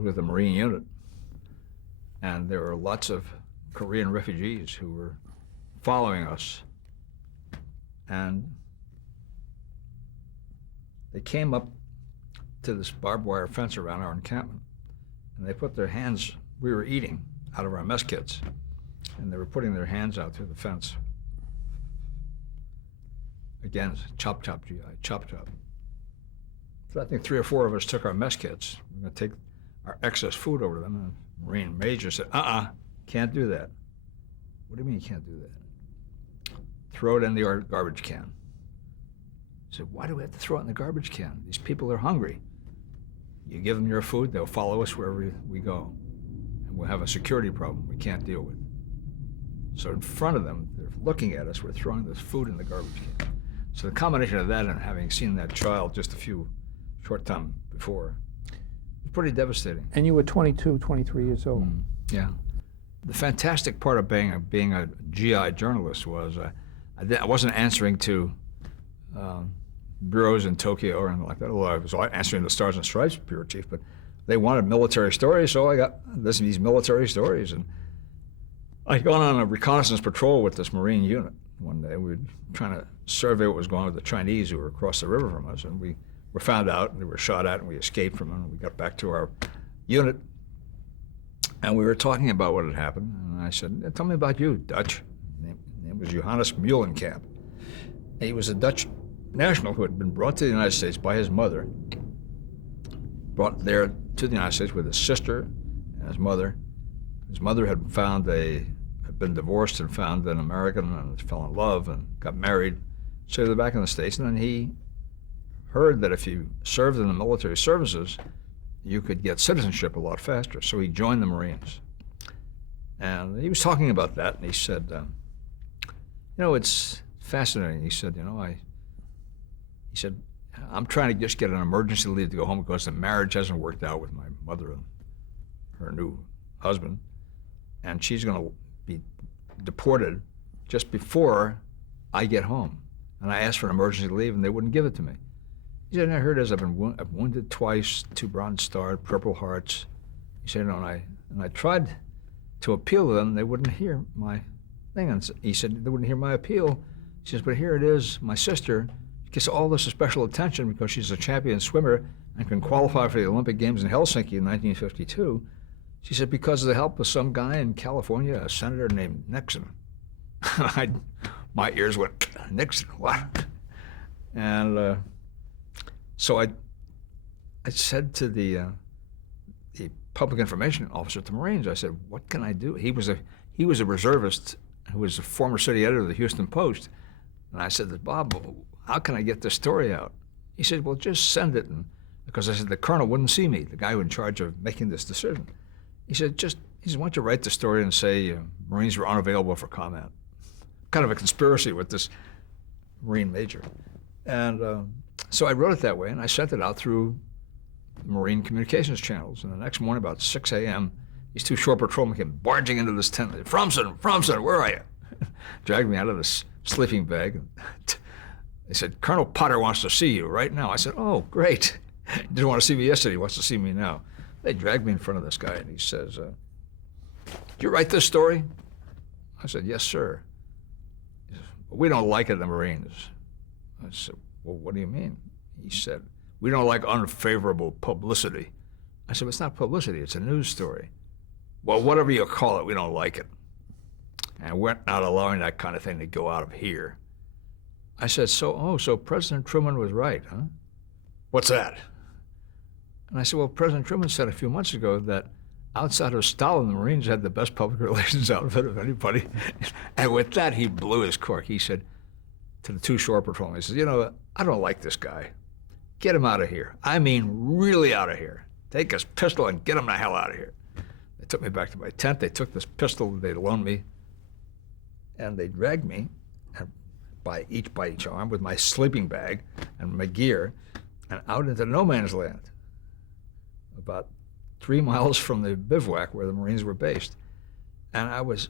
was with the Marine unit, and there were lots of Korean refugees who were following us. And they came up to this barbed wire fence around our encampment, and they put their hands, we were eating out of our mess kits, and they were putting their hands out through the fence. Again, chop, chop, GI, chop, chop. So I think 3 or 4 of us took our mess kits. We're going to take our excess food over to them, and the Marine Major said, can't do that. What do you mean you can't do that? Throw it in the garbage can. I said, why do we have to throw it in the garbage can? These people are hungry. You give them your food, they'll follow us wherever we go. And we'll have a security problem we can't deal with. So in front of them, they're looking at us, we're throwing this food in the garbage can. So the combination of that and having seen that child just a few short time before, was pretty devastating. And you were 22, 23 years old. Yeah. The fantastic part of being a GI journalist was I wasn't answering to bureaus in Tokyo or anything like that, although I was answering the Stars and Stripes bureau chief, but they wanted military stories, so I got listening to these military stories. And I'd gone on a reconnaissance patrol with this Marine unit one day. We were trying to survey what was going on with the Chinese who were across the river from us, and we were found out, and we were shot at, and we escaped from them, and we got back to our unit, and we were talking about what had happened, and I said, tell me about you, Dutch. His name was Johannes Muhlenkamp. He was a Dutch national who had been brought to the United States by his mother, brought there to the United States with his sister and his mother. His mother had been divorced and found an American and fell in love and got married. So they're back in the States, and then he heard that if you served in the military services, you could get citizenship a lot faster. So he joined the Marines. And he was talking about that, and he said, it's fascinating. He said, I'm trying to just get an emergency leave to go home because the marriage hasn't worked out with my mother and her new husband, and she's going to be deported just before I get home. And I asked for an emergency leave, and they wouldn't give it to me. He said, I heard this, I've wounded twice, 2 Bronze Stars, Purple Hearts. He said, and I tried to appeal to them, they wouldn't hear my thing. And he said, they wouldn't hear my appeal. He says, but here it is, my sister gets all this special attention because she's a champion swimmer and can qualify for the Olympic Games in Helsinki in 1952. She said, because of the help of some guy in California, a senator named Nixon. My ears went, Nixon, what? And so I said to the public information officer at the Marines, I said, what can I do? He was a reservist who was a former city editor of the Houston Post. And I said to Bob, how can I get this story out? He said, well, just send it. And because I said, the colonel wouldn't see me, the guy in charge of making this decision. He said, why don't you write the story and say Marines were unavailable for comment. Kind of a conspiracy with this Marine major. And so I wrote it that way, and I sent it out through Marine communications channels. And the next morning, about 6 a.m., these 2 shore patrolmen came barging into this tent. Fromson, where are you? Dragged me out of this sleeping bag. They said, Colonel Potter wants to see you right now. I said, oh, great. He didn't want to see me yesterday. He wants to see me now. They dragged me in front of this guy, and he says, did you write this story? I said, yes, sir. He says, well, we don't like it in the Marines. I said, well, what do you mean? He said, we don't like unfavorable publicity. I said, well, it's not publicity, it's a news story. Well, whatever you call it, we don't like it. And we're not allowing that kind of thing to go out of here. I said, so President Truman was right, huh? What's that? And I said, well, President Truman said a few months ago that outside of Stalin, the Marines had the best public relations outfit of anybody. And with that, he blew his cork. He said to the 2 shore patrolmen, he says, I don't like this guy. Get him out of here. I mean, really out of here. Take his pistol and get him the hell out of here. They took me back to my tent. They took this pistol they'd loaned me, and they dragged me by each arm with my sleeping bag and my gear and out into no man's land, about 3 miles from the bivouac where the Marines were based. And I was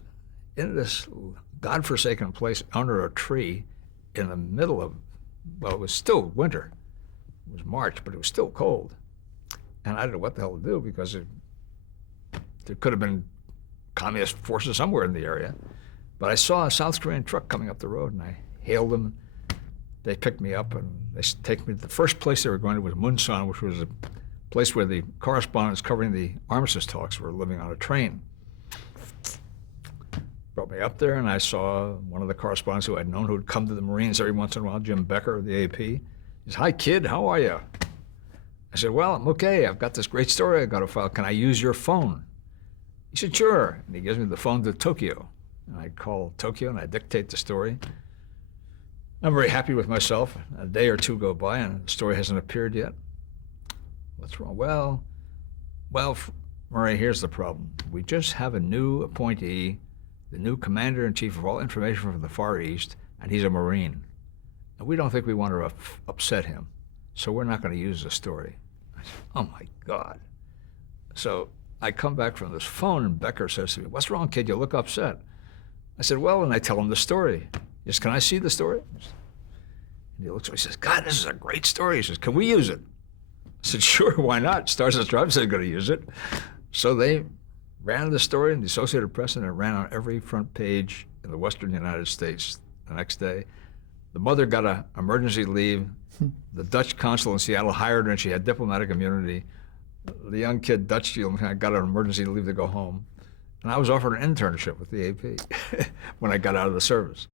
in this godforsaken place under a tree in the middle of, well, it was still winter. It was March, but it was still cold. And I didn't know what the hell to do because there could have been communist forces somewhere in the area. But I saw a South Korean truck coming up the road, and I hailed them. They picked me up, and they take me to the first place they were going to was Munsan, which was a place where the correspondents covering the armistice talks were living on a train. Brought me up there, and I saw one of the correspondents who I'd known who would come to the Marines every once in a while, Jim Becker of the AP. He said, "Hi, kid, how are you?" I said, "Well, I'm okay. I've got this great story I got to file. Can I use your phone?" He said, "Sure." And he gives me the phone to Tokyo. And I call Tokyo, and I dictate the story. I'm very happy with myself. A day or two go by, and the story hasn't appeared yet. What's wrong? Well, Murray, here's the problem. We just have a new appointee, the new commander-in-chief of all information from the Far East, and he's a Marine. And we don't think we want to upset him, so we're not going to use the story. I said, oh, my God. So I come back from this phone, and Becker says to me, "What's wrong, kid? You look upset." I said, "Well," and I tell him the story. He says, "Can I see the story?" And he looks at me, he says, "God, this is a great story." He says, "Can we use it?" I said, "Sure, why not? Stars and Stripes are going to use it." So they ran the story in the Associated Press, and it ran on every front page in the Western United States the next day. The mother got an emergency leave. The Dutch consul in Seattle hired her, and she had diplomatic immunity. The young kid, Dutch, got an emergency leave to go home. And I was offered an internship with the AP when I got out of the service.